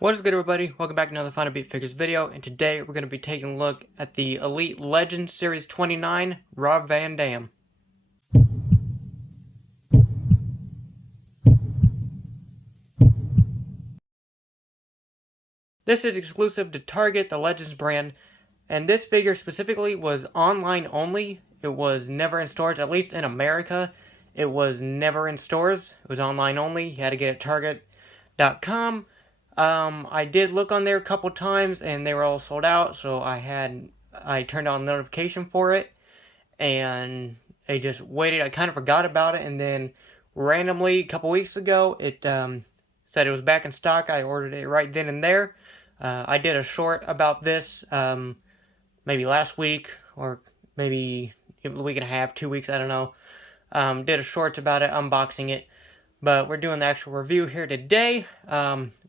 What is good, everybody? Welcome back to another Final Beat Figures video, and today we're going to be taking a look at the Elite Legends Series 29, Rob Van Dam. This is exclusive to Target, the Legends brand, and this figure specifically was online only. It was never in stores, at least in America. It was never in stores. It was online only. You had to get it at Target.com. I did look on there a couple times, and they were all sold out, so I turned on notification for it, and I just waited. I kind of forgot about it, and then randomly, a couple weeks ago, it said it was back in stock. I ordered it right then and there. I did a short about this, maybe last week, or maybe a week and a half, 2 weeks, I don't know. Did a short about it, unboxing it. But we're doing the actual review here today.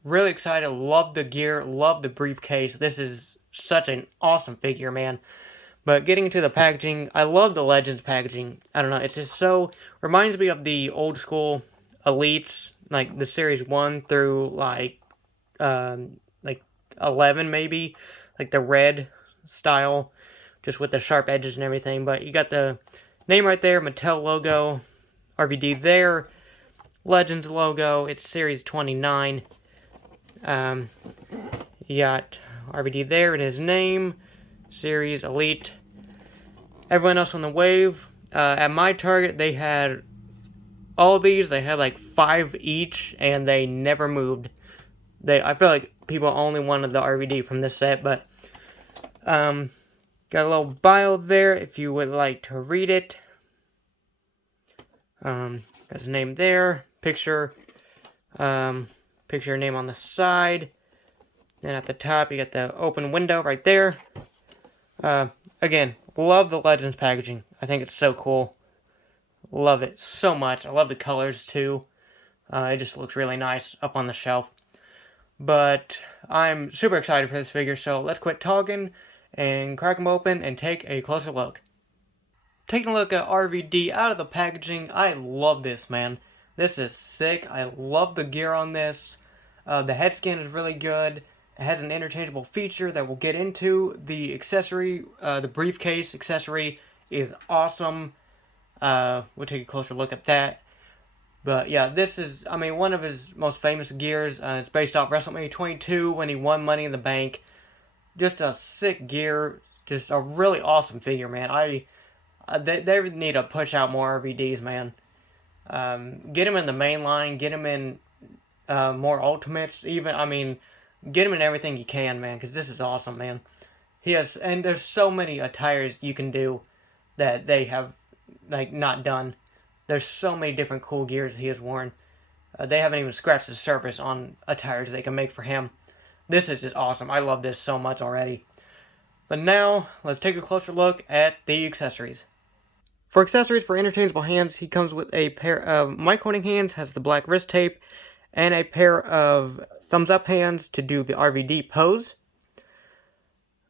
Really excited. Love the gear. Love the briefcase. This is such an awesome figure, man. But getting into the packaging, I love the Legends packaging. I don't know. It's just so... reminds me of the old school Elites. Like the Series 1 through like 11 maybe. Like the red style. Just with the sharp edges and everything. But you got the name right there. Mattel logo. RVD there. Legends logo, it's Series 29. You got RVD there in his name, Series Elite. Everyone else on the wave. At my Target, they had all of these. They had like 5 each, and they never moved. I feel like people only wanted the RVD from this set, but got a little bio there if you would like to read it. Got his name there. Picture name on the side. Then at the top, you got the open window right there. Again, love the Legends packaging. I think it's so cool. Love it so much. I love the colors too. It just looks really nice up on the shelf. But I'm super excited for this figure, so let's quit talking and crack them open and take a closer look. Taking a look at RVD out of the packaging, I love this, man. This is sick. I love the gear on this. The head scan is really good. It has an interchangeable feature that we'll get into. The accessory, the briefcase accessory is awesome. We'll take a closer look at that. But yeah, this is, I mean, one of his most famous gears. It's based off WrestleMania 22 when he won Money in the Bank. Just a sick gear. Just a really awesome figure, man. They need to push out more RVDs, man. Get him in the main line, get him in more Ultimates, even, I mean, get him in everything you can, man, because this is awesome, man. And there's so many attires you can do that they have, like, not done. There's so many different cool gears he has worn. They haven't even scratched the surface on attires they can make for him. This is just awesome. I love this so much already. But now, let's take a closer look at the accessories. For accessories for interchangeable hands, he comes with a pair of mic holding hands, has the black wrist tape, and a pair of thumbs up hands to do the RVD pose.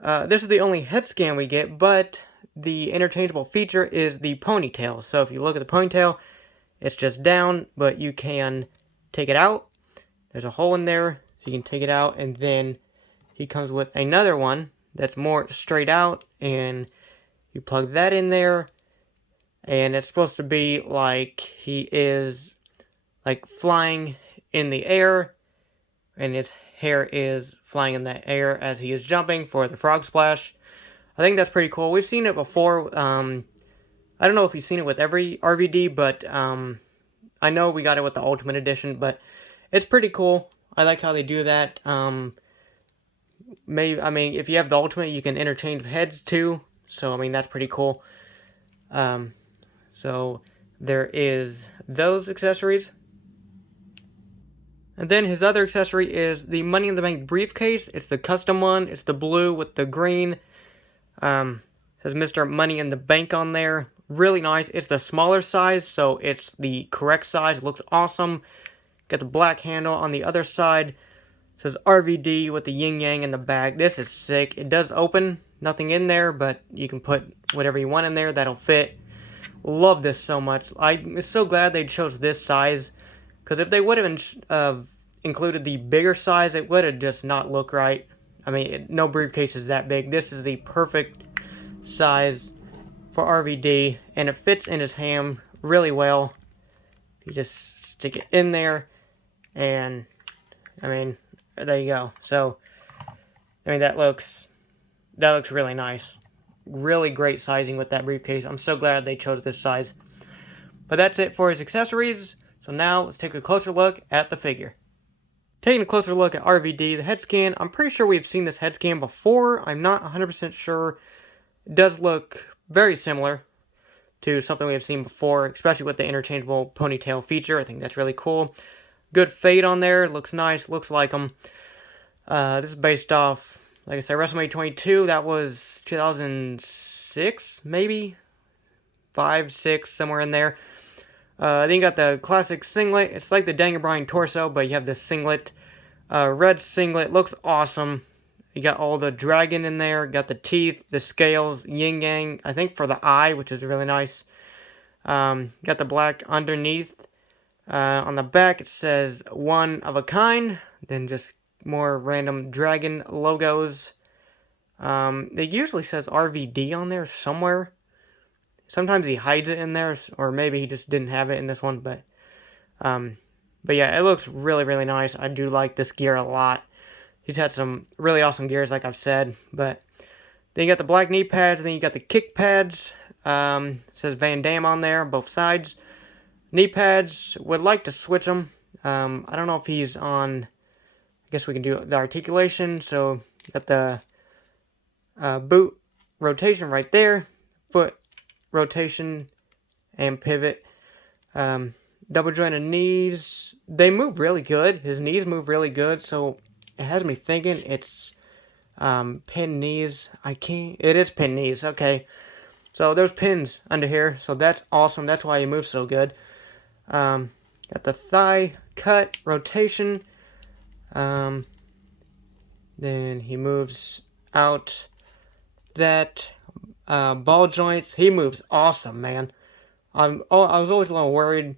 This is the only head scan we get, but the interchangeable feature is the ponytail. So if you look at the ponytail, it's just down, but you can take it out. There's a hole in there, so you can take it out, and then he comes with another one that's more straight out, and you plug that in there. And it's supposed to be like he is like flying in the air, and his hair is flying in the air as he is jumping for the frog splash. I think that's pretty cool. We've seen it before. I don't know if we've seen it with every RVD, but I know we got it with the Ultimate Edition, but it's pretty cool. I like how they do that. Maybe, I mean, if you have the Ultimate, you can interchange heads too. So, I mean, that's pretty cool. So there is those accessories. And then his other accessory is the Money in the Bank briefcase. It's the custom one. It's the blue with the green. Says Mr. Money in the Bank on there. Really nice. It's the smaller size, so it's the correct size. It looks awesome. Got the black handle on the other side. It says RVD with the yin yang in the back. This is sick. It does open. Nothing in there, but you can put whatever you want in there. That'll fit. Love this so much. I'm so glad they chose this size, because if they would have included the bigger size, it would have just not looked right. I mean, no briefcase is that big. This is the perfect size for RVD, and it fits in his hand really well. You just stick it in there, and I mean, there you go. So, I mean, that looks really nice. Really great sizing with that briefcase. I'm so glad they chose this size. But that's it for his accessories. So now let's take a closer look at the figure. Taking a closer look at RVD, the head scan, I'm pretty sure we've seen this head scan before. I'm not 100% sure. It does look very similar to something we have seen before, especially with the interchangeable ponytail feature. I think that's really cool. Good fade on there. Looks nice. Looks like them. This is based off, like I said, WrestleMania 22. That was 2006, maybe? 5, 6, somewhere in there. Then you got the classic singlet. It's like the Daniel Bryan torso, but you have this singlet. Red singlet. Looks awesome. You got all the dragon in there. Got the teeth, the scales, yin yang. I think for the eye, which is really nice. Got the black underneath. On the back, it says one of a kind. Then just more random dragon logos. It usually says RVD on there somewhere. Sometimes he hides it in there, or maybe he just didn't have it in this one, but yeah, it looks really, really nice. I do like this gear a lot. He's had some really awesome gears, like I've said, but then you got the black knee pads, and then you got the kick pads. It says Van Damme on there, both sides. Knee pads, would like to switch them. I don't know if he's on, I guess we can do the articulation, so you got the boot rotation right there, foot rotation and pivot. Double jointed knees, they move really good. His knees move really good, so it has me thinking it's pin knees. It is pin knees, okay. So there's pins under here, so that's awesome. That's why he moves so good. Got the thigh cut rotation. Then he moves out that ball joints. He moves awesome, man. I was always a little worried.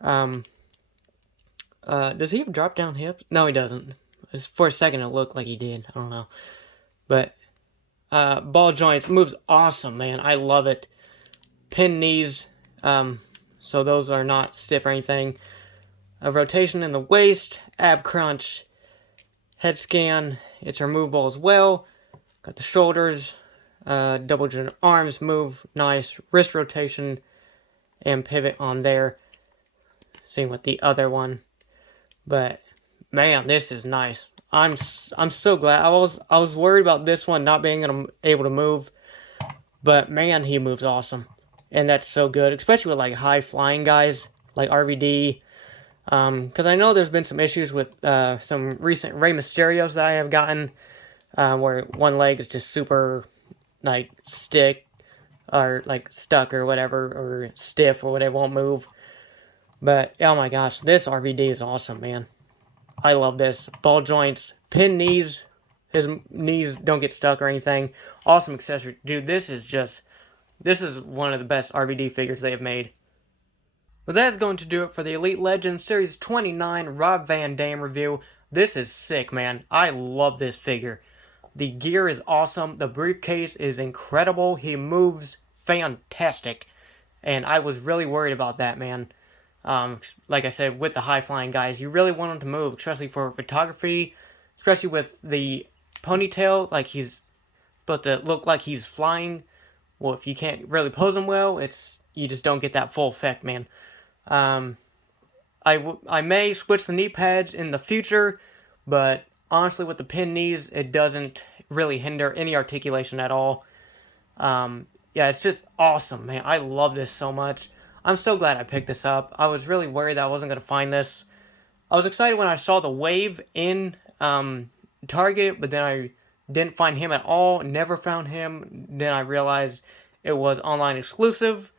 Does he have drop down hips? No, he doesn't. For a second, it looked like he did. I don't know. But ball joints moves awesome, man. I love it. Pin knees. So those are not stiff or anything. A rotation in the waist. Ab crunch. Head scan. It's removable as well. Got the shoulders. Double jointed arms move nice. Wrist rotation and pivot on there. Same with the other one. But man, this is nice. I'm so glad. I was worried about this one not being able to move, but man, he moves awesome, and that's so good, especially with like high flying guys like RVD. Because I know there's been some issues with some recent Rey Mysterios that I have gotten, where one leg is just super like stick or like stuck or whatever, or stiff or whatever, won't move. But oh my gosh, this RVD is awesome, man. I love this. Ball joints, pin knees. His knees don't get stuck or anything. Awesome accessory. Dude, this is one of the best RVD figures they have made. But that's going to do it for the Elite Legends Series 29 Rob Van Dam review. This is sick, man. I love this figure. The gear is awesome. The briefcase is incredible. He moves fantastic. And I was really worried about that, man. Like I said, with the high-flying guys, you really want him to move, especially for photography, especially with the ponytail, like he's supposed to look like he's flying. Well, if you can't really pose him well, you just don't get that full effect, man. I may switch the knee pads in the future, but honestly, with the pin knees, it doesn't really hinder any articulation at all. Yeah, it's just awesome, man. I love this so much. I'm so glad I picked this up. I was really worried that I wasn't going to find this. I was excited when I saw the Wave in Target, but then I didn't find him at all. Never found him. Then I realized it was online exclusive.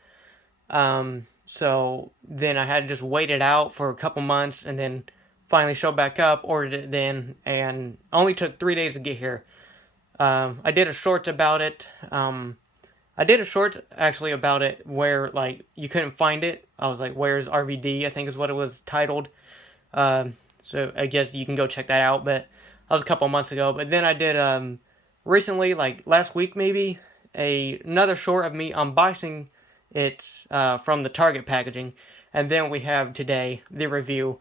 So then I had to just wait it out for a couple months and then finally showed back up, ordered it then, and only took 3 days to get here. I did a short about it. I did a short, actually, about it where, like, you couldn't find it. I was like, where's RVD? I think is what it was titled. So So I guess you can go check that out. But that was a couple months ago. But then I did recently, like last week maybe, another short of me unboxing it from the Target packaging. And then we have today the review.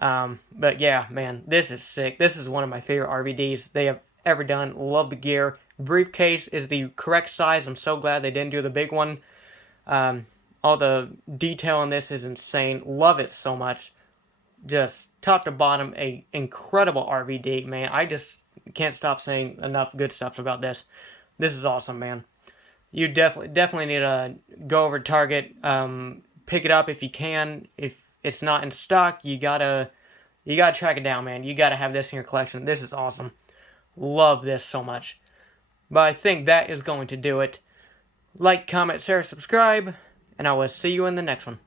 But yeah, man, this is sick. This is one of my favorite RVDs they have ever done. Love the gear. Briefcase is the correct size. I'm so glad they didn't do the big one. All the detail on this is insane. Love it so much. Just top to bottom, a incredible RVD, man. I just can't stop saying enough good stuff about this. This is awesome, man. You definitely need to go over to Target, pick it up if you can. If it's not in stock, you gotta track it down, man. You gotta have this in your collection. This is awesome. Love this so much. But I think that is going to do it. Like, comment, share, subscribe, and I will see you in the next one.